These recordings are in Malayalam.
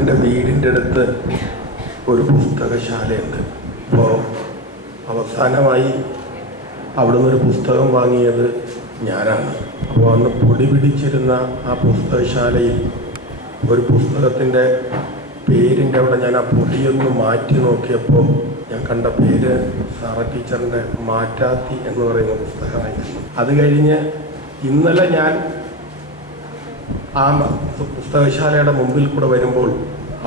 എൻ്റെ വീടിൻ്റെ അടുത്ത് ഒരു പുസ്തകശാലയുണ്ട്. അപ്പോൾ അവസാനമായി അവിടുന്ന് ഒരു പുസ്തകം വാങ്ങിയത് ഞാനാണ്. അപ്പോൾ അന്ന് പൊടി പിടിച്ചിരുന്ന ആ പുസ്തകശാലയിൽ ഒരു പുസ്തകത്തിൻ്റെ പേരിൻ്റെ അവിടെ ഞാൻ ആ പൊടിയൊന്ന് മാറ്റി നോക്കിയപ്പോൾ ഞാൻ കണ്ട പേര് സാറ ടീച്ചറിൻ്റെ മാറ്റാത്തി എന്ന് പറയുന്ന പുസ്തകമായിരുന്നു. അത് കഴിഞ്ഞ് ഇന്നലെ ഞാൻ ആ പുസ്തകശാലയുടെ മുമ്പിൽ കൂടെ വരുമ്പോൾ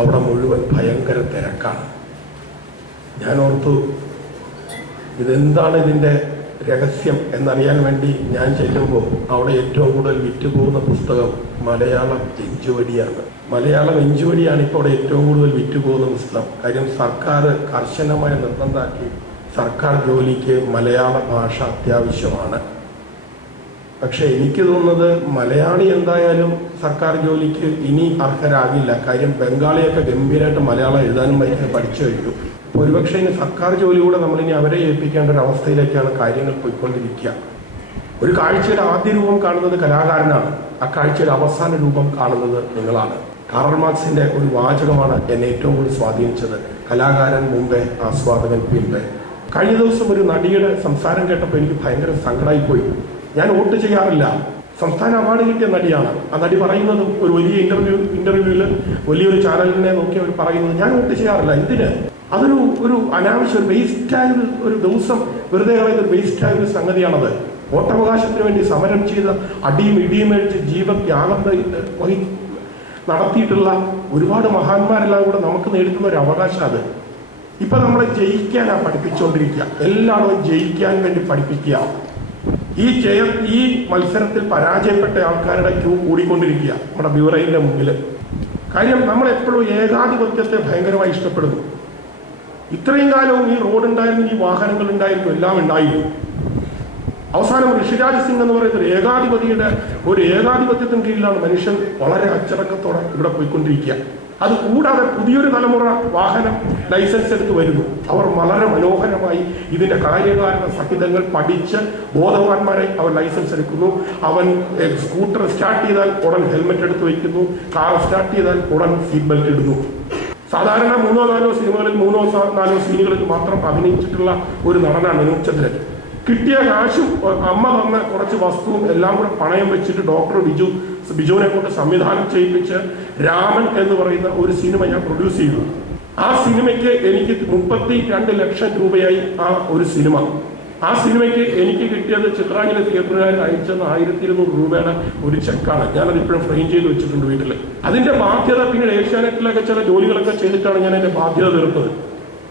അവിടെ മുഴുവൻ ഭയങ്കര തിരക്കാണ്. ഞാൻ ഓർത്തു ഇതെന്താണ് ഇതിൻ്റെ രഹസ്യം എന്നറിയാൻ വേണ്ടി ഞാൻ ചെല്ലുമ്പോൾ അവിടെ ഏറ്റവും കൂടുതൽ വിറ്റുപോകുന്ന പുസ്തകം മലയാളം എഞ്ചുവടിയാണ്. മലയാളം എഞ്ചുവടിയാണ് ഇപ്പോൾ അവിടെ ഏറ്റവും കൂടുതൽ വിറ്റുപോകുന്ന പുസ്തകം. കാര്യം സർക്കാർ കർശനമായ നിർബന്ധമാക്കി സർക്കാർ ജോലിക്ക് മലയാള ഭാഷ അത്യാവശ്യമാണ്. പക്ഷെ എനിക്ക് തോന്നുന്നത് മലയാളി എന്തായാലും സർക്കാർ ജോലിക്ക് ഇനി അർഹരാകില്ല. കാര്യം ബംഗാളിയൊക്കെ ഗംഭീരമായിട്ട് മലയാളം എഴുതാനും വായിക്കാനും പഠിച്ചു കഴിഞ്ഞു. ഒരുപക്ഷെ ഇനി സർക്കാർ ജോലി കൂടെ നമ്മളിനി അവരെ ഏൽപ്പിക്കേണ്ട ഒരു അവസ്ഥയിലേക്കാണ് കാര്യങ്ങൾ പോയിക്കൊണ്ടിരിക്കുക. ഒരു കാഴ്ചയുടെ ആദ്യ രൂപം കാണുന്നത് കലാകാരനാണ്, ആ കാഴ്ചയുടെ അവസാന രൂപം കാണുന്നത് നിങ്ങളാണ്. കാറൽ മാർക്സിന്റെ ഒരു വാചകമാണ് എന്നെ ഏറ്റവും കൂടുതൽ സ്വാധീനിച്ചത്. കലാകാരൻ മുമ്പേ, ആസ്വാദകൻ പിമ്പേ. കഴിഞ്ഞ ദിവസം ഒരു നടിയുടെ സംസാരം കേട്ടപ്പോൾ എനിക്ക് ഭയങ്കര സങ്കടമായിപ്പോയി. ഞാൻ വോട്ട് ചെയ്യാറില്ല, സംസ്ഥാന അവാർഡ് കിട്ടിയ നടിയാണ്. ആ നടി പറയുന്നത് ഒരു വലിയ ഇന്റർവ്യൂവിൽ വലിയൊരു ചാനലിനെ നോക്കി അവർ പറയുന്നത് ഞാൻ വോട്ട് ചെയ്യാറില്ല. എന്തിന്? അതൊരു അനാവശ്യ ഒരു വേസ്റ്റായ ഒരു ദിവസം വെറുതെ കളയുന്ന ഒരു വേസ്റ്റായ ഒരു സംഗതിയാണത്. വോട്ടവകാശത്തിന് വേണ്ടി സമരം ചെയ്ത അടിയും ഇടിയും മേടിച്ച് ജീവത്യാഗം നടത്തിയിട്ടുള്ള ഒരുപാട് മഹാന്മാരെല്ലാം കൂടെ നമുക്ക് നേടുന്ന ഒരു അവകാശം അത്. ഇപ്പൊ നമ്മളെ ജയിക്കാനാണ് പഠിപ്പിച്ചുകൊണ്ടിരിക്കുക. എല്ലാവരും ജയിക്കാൻ വേണ്ടി പഠിപ്പിക്കുക. ഈ മത്സരത്തിൽ പരാജയപ്പെട്ട ആൾക്കാരുടെ ക്യൂ കൂടിക്കൊണ്ടിരിക്കുക നമ്മുടെ ബ്യൂറോയിന്റെ മുമ്പിൽ. കാര്യം നമ്മളെപ്പോഴും ഏകാധിപത്യത്തെ ഭയങ്കരമായി ഇഷ്ടപ്പെടുന്നു. ഇത്രയും കാലവും ഈ റോഡ് ഉണ്ടായിരുന്നു, ഈ വാഹനങ്ങൾ ഉണ്ടായിരുന്നു, എല്ലാം ഉണ്ടായിരുന്നു. അവസാനം ഋഷിരാജ് സിംഗ് എന്ന് പറയുന്ന ഒരു ഏകാധിപത്യത്തിന് കീഴിലാണ് മനുഷ്യൻ വളരെ അച്ചടക്കത്തോടെ ഇവിടെ പോയിക്കൊണ്ടിരിക്കുക. അത് കൂടാതെ പുതിയൊരു തലമുറ വാഹനം ലൈസൻസ് എടുത്ത് വരുന്നു. അവർ വളരെ മനോഹരമായി ഇതിന്റെ കാര്യകാരണ സഹിതങ്ങൾ പഠിച്ച് ബോധവാന്മാരെ അവർ ലൈസൻസ് എടുക്കുന്നു. അവൻ സ്കൂട്ടർ സ്റ്റാർട്ട് ചെയ്താൽ ഉടൻ ഹെൽമെറ്റ് എടുത്ത് വയ്ക്കുന്നു, കാർ സ്റ്റാർട്ട് ചെയ്താൽ ഉടൻ സീറ്റ് ബെൽറ്റ് ഇടുന്നു. സാധാരണ 3-4 സിനിമകളിൽ 3-4 സീനുകളിൽ മാത്രം അഭിനയിച്ചിട്ടുള്ള ഒരു നടനാണ് അനൂപ് ചന്ദ്രൻ. കിട്ടിയ കാശും അമ്മ തന്ന കുറച്ച് വസ്തുവും എല്ലാം കൂടെ പണയം വെച്ചിട്ട് ഡോക്ടർ ബിജുവിനെ കൊണ്ട് സംവിധാനം ചെയ്യിപ്പിച്ച് രാമൻ എന്ന് പറയുന്ന ഒരു സിനിമ ഞാൻ പ്രൊഡ്യൂസ് ചെയ്തു. ആ സിനിമയ്ക്ക് എനിക്ക് 32 ലക്ഷം രൂപയായി ആ ഒരു സിനിമ. ആ സിനിമയ്ക്ക് എനിക്ക് കിട്ടിയത് ചിത്രാഞ്ജലി തിയേറ്ററുകാരൻ അയച്ചെന്ന് 1200 രൂപയുടെ ഒരു ചെക്കാണ്. ഞാനത് ഇപ്പോഴും ഫ്രെയിം ചെയ്ത് വെച്ചിട്ടുണ്ട് വീട്ടിൽ. അതിന്റെ ബാധ്യത പിന്നീട് ഏഷ്യാനെറ്റിലൊക്കെ ചില ജോലികളൊക്കെ ചെയ്തിട്ടാണ് ഞാൻ അതിന്റെ ബാധ്യത തീർത്തത്.